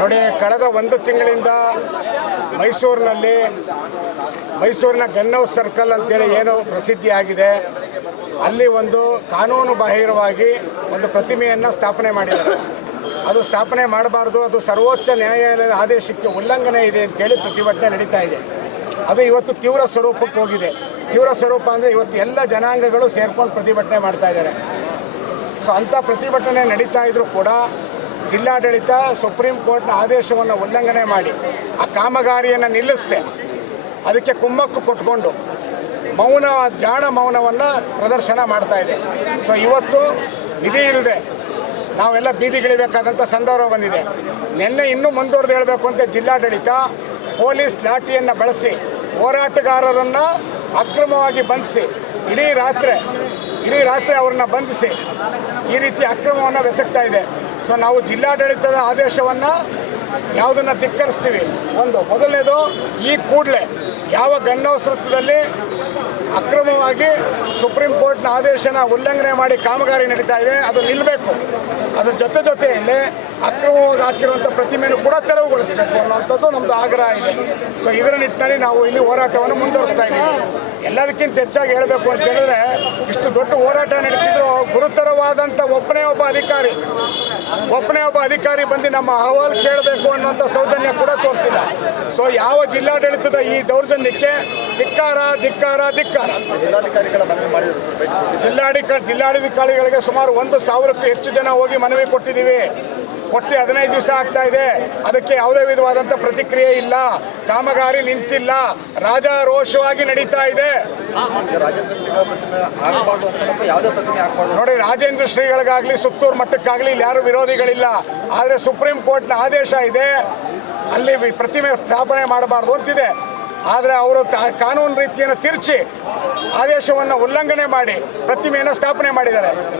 ನೋಡಿ, ಕಳೆದ ಒಂದು ತಿಂಗಳಿಂದ ಮೈಸೂರಿನಲ್ಲಿ, ಮೈಸೂರಿನ ಗನ್ನೌಸ್ ಸರ್ಕಲ್ ಅಂತೇಳಿ ಏನು ಪ್ರಸಿದ್ಧಿಯಾಗಿದೆ. ಅಲ್ಲಿ ಒಂದು ಕಾನೂನು ಬಾಹಿರವಾಗಿ ಒಂದು ಪ್ರತಿಮೆಯನ್ನು ಸ್ಥಾಪನೆ ಮಾಡಿದ್ದಾರೆ. ಅದು ಸ್ಥಾಪನೆ ಮಾಡಬಾರ್ದು, ಅದು ಸರ್ವೋಚ್ಚ ನ್ಯಾಯಾಲಯದ ಆದೇಶಕ್ಕೆ ಉಲ್ಲಂಘನೆ ಇದೆ ಅಂತೇಳಿ ಪ್ರತಿಭಟನೆ ನಡೀತಾ ಇದೆ. ಅದು ಇವತ್ತು ತೀವ್ರ ಸ್ವರೂಪಕ್ಕೆ ಹೋಗಿದೆ. ತೀವ್ರ ಸ್ವರೂಪ ಅಂದರೆ ಇವತ್ತು ಎಲ್ಲ ಜನಾಂಗಗಳು ಸೇರ್ಕೊಂಡು ಪ್ರತಿಭಟನೆ ಮಾಡ್ತಾ ಇದ್ದಾರೆ. ಸೊ ಅಂಥ ಪ್ರತಿಭಟನೆ ನಡೀತಾ ಇದ್ದರೂ ಕೂಡ ಜಿಲ್ಲಾಡಳಿತ ಸುಪ್ರೀಂ ಕೋರ್ಟ್ನ ಆದೇಶವನ್ನು ಉಲ್ಲಂಘನೆ ಮಾಡಿ ಆ ಕಾಮಗಾರಿಯನ್ನು ನಿಲ್ಲಿಸ್ದೆ. ಅದಕ್ಕೆ ಕುಮ್ಮಕ್ಕು ಕೊಟ್ಕೊಂಡು ಮೌನ, ಜಾಣ ಮೌನವನ್ನು ಪ್ರದರ್ಶನ ಮಾಡ್ತಾ ಇದೆ. ಸೊ ಇವತ್ತು ವಿಧಿ ಇಲ್ಲದೆ ನಾವೆಲ್ಲ ಬೀದಿಗಿಳಿಬೇಕಾದಂಥ ಸಂದರ್ಭ ಬಂದಿದೆ. ನಿನ್ನೆ ಇನ್ನೂ ಮುಂದುವರೆದು ಹೇಳಬೇಕು ಅಂತ ಜಿಲ್ಲಾಡಳಿತ ಪೊಲೀಸ್ ಲಾಠಿಯನ್ನು ಬಳಸಿ ಹೋರಾಟಗಾರರನ್ನು ಅಕ್ರಮವಾಗಿ ಬಂಧಿಸಿ. ಇಡೀ ರಾತ್ರಿ ಇಡೀ ರಾತ್ರಿ ಅವರನ್ನ ಬಂಧಿಸಿ ಈ ರೀತಿ ಅಕ್ರಮವನ್ನು ಬೆಸಗ್ತಾ ಇದೆ. ಸೊ ನಾವು ಜಿಲ್ಲಾಡಳಿತದ ಆದೇಶವನ್ನು ಯಾವುದನ್ನು ಧಿಕ್ಕರಿಸ್ತೀವಿ? ಒಂದು, ಮೊದಲನೇದು ಈ ಕೂಡಲೇ ಯಾವ ಗನ್ನೌಸ್ ವೃತ್ತದಲ್ಲಿ ಅಕ್ರಮವಾಗಿ ಸುಪ್ರೀಂ ಕೋರ್ಟ್ನ ಆದೇಶನ ಉಲ್ಲಂಘನೆ ಮಾಡಿ ಕಾಮಗಾರಿ ನಡೀತಾ ಇದೆ, ಅದು ನಿಲ್ಲಬೇಕು ಅದ್ರ ಜೊತೆ ಜೊತೆಯಲ್ಲಿ ಅಕ್ರಮವಾಗಿ ಹಾಕಿರುವಂಥ ಪ್ರತಿಮೆಯನ್ನು ಕೂಡ ತೆರವುಗೊಳಿಸಬೇಕು ಅನ್ನೋಂಥದ್ದು ನಮ್ಮದು ಆಗ್ರಹ ಇದೆ. ಸೊ ಇದರ ನಿಟ್ಟಿನಲ್ಲಿ ನಾವು ಇಲ್ಲಿ ಹೋರಾಟವನ್ನು ಮುಂದುವರಿಸ್ತಾ ಇದ್ದೀವಿ. ಎಲ್ಲದಕ್ಕಿಂತ ಹೆಚ್ಚಾಗಿ ಹೇಳಬೇಕು ಅಂತ ಹೇಳಿದ್ರೆ, ಇಷ್ಟು ದೊಡ್ಡ ಹೋರಾಟ ನಡೀತಿದ್ರು ಗುರುತರವಾದಂಥ ಒಬ್ಬನೇ ಒಬ್ಬ ಅಧಿಕಾರಿ ಒಬ್ಬನೇ ಒಬ್ಬ ಅಧಿಕಾರಿ ಬಂದು ನಮ್ಮ ಅಹವಾಲು ಕೇಳಬೇಕು ಅನ್ನೋಂಥ ಸೌಜನ್ಯ ಕೂಡ ತೋರಿಸಿಲ್ಲ. ಸೊ ಯಾವ ಜಿಲ್ಲಾಡಳಿತದ ಈ ದೌರ್ಜನ್ಯಕ್ಕೆ ಧಿಕ್ಕಾರ ಧಿಕ್ಕಾರ ಧಿಕ್ಕಾರ. ಜಿಲ್ಲಾಧಿಕಾರಿಗಳ ಮನವಿ ಮಾಡಿದ್ರು ಸರ್ ಭೇಟಿ ಕೊಟ್ಟಿದ್ದು. ಜಿಲ್ಲಾಧಿಕ ಜಿಲ್ಲಾಧಿಕಾರಿಗಳಿಗೆ ಸುಮಾರು ಒಂದು ಸಾವಿರಕ್ಕೂ ಹೆಚ್ಚು ಜನ ಹೋಗಿ ಮನವಿ ಕೊಟ್ಟಿದ್ದೀವಿ. ಕೊಟ್ಟು ಹದಿನೈದು ದಿವಸ ಆಗ್ತಾ ಇದೆ. ಅದಕ್ಕೆ ಯಾವುದೇ ವಿಧವಾದಂಥ ಪ್ರತಿಕ್ರಿಯೆ ಇಲ್ಲ. ಕಾಮಗಾರಿ ನಿಂತಿಲ್ಲ. ರಾಜಾರೋಷವಾಗಿ ನಡೀತಾ ಇದೆ. ನೋಡಿ, ರಾಜೇಂದ್ರ ಶ್ರೀಗಳಿಗಾಗಲಿ, ಸುತ್ತೂರು ಮಟ್ಟಕ್ಕಾಗಲಿ ಇಲ್ಲಿ ಯಾರು ವಿರೋಧಿಗಳಿಲ್ಲ. ಆದರೆ ಸುಪ್ರೀಂ ಕೋರ್ಟ್ನ ಆದೇಶ ಇದೆ. ಅಲ್ಲಿ ಪ್ರತಿಮೆ ಸ್ಥಾಪನೆ ಮಾಡಬಾರ್ದು ಅಂತಿದೆ. ಆದರೆ ಅವರು ಕಾನೂನು ರೀತಿಯನ್ನು ತಿರುಚಿ ಆದೇಶವನ್ನು ಉಲ್ಲಂಘನೆ ಮಾಡಿ ಪ್ರತಿಮೆಯನ್ನು ಸ್ಥಾಪನೆ ಮಾಡಿದ್ದಾರೆ.